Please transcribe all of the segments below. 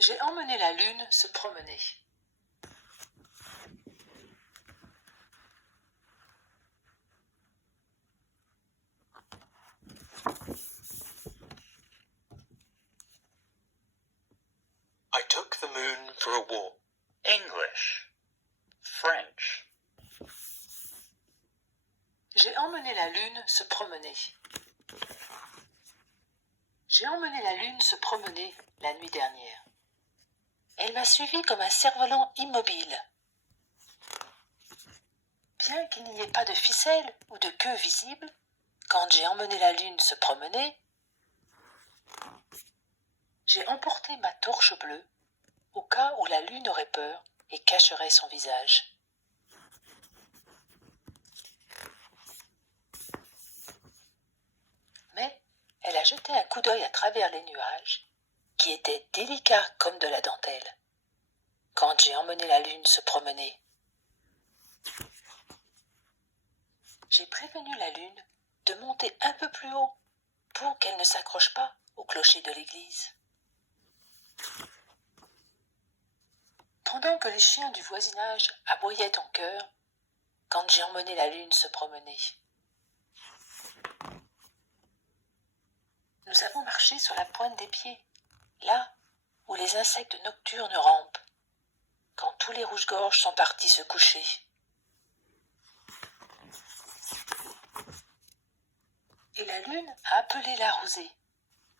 J'ai emmené la lune se promener. I took the moon for a walk. English, French, J'ai emmené la lune se promener. J'ai emmené la lune se promener la nuit dernière. Elle m'a suivi comme un cerf-volant immobile. Bien qu'il n'y ait pas de ficelle ou de queue visible, quand j'ai emmené la lune se promener, j'ai emporté ma torche bleue au cas où la lune aurait peur et cacherait son visage. Mais elle a jeté un coup d'œil à travers les nuages, qui étaient délicats comme de la dentelle, quand j'ai emmené la lune se promener. J'ai prévenu la lune de monter un peu plus haut pour qu'elle ne s'accroche pas au clocher de l'église. Pendant que les chiens du voisinage aboyaient en chœur, quand j'ai emmené la lune se promener. Nous avons marché sur la pointe des pieds, là où les insectes nocturnes rampent, quand tous les rouges-gorges sont partis se coucher. Et la lune a appelé la rosée,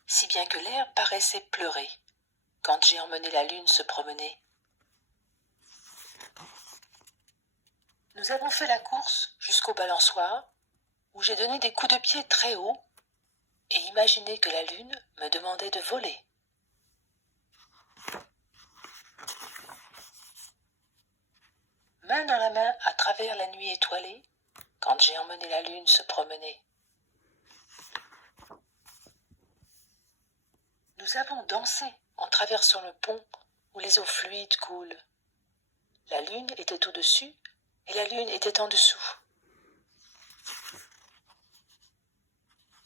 si bien que l'herbe paraissait pleurer, quand j'ai emmené la lune se promener. Nous avons fait la course jusqu'au balançoire, où j'ai donné des coups de pied très hauts et imaginé que la lune me demandait de voler. Main dans la main à travers la nuit étoilée, quand j'ai emmené la lune se promener. Nous avons dansé en traversant le pont où les eaux fluides coulent. La lune était au-dessus et la lune était en dessous.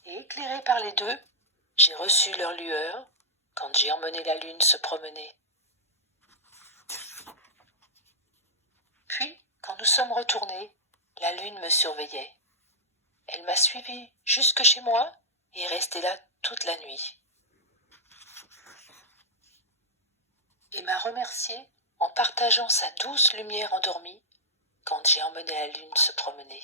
Et éclairé par les deux, j'ai reçu leur lueur quand j'ai emmené la lune se promener. Puis, quand nous sommes retournés, la lune me surveillait. Elle m'a suivi jusque chez moi et est restée là toute la nuit. Et m'a remercié en partageant sa douce lumière endormie quand j'ai emmené la lune se promener.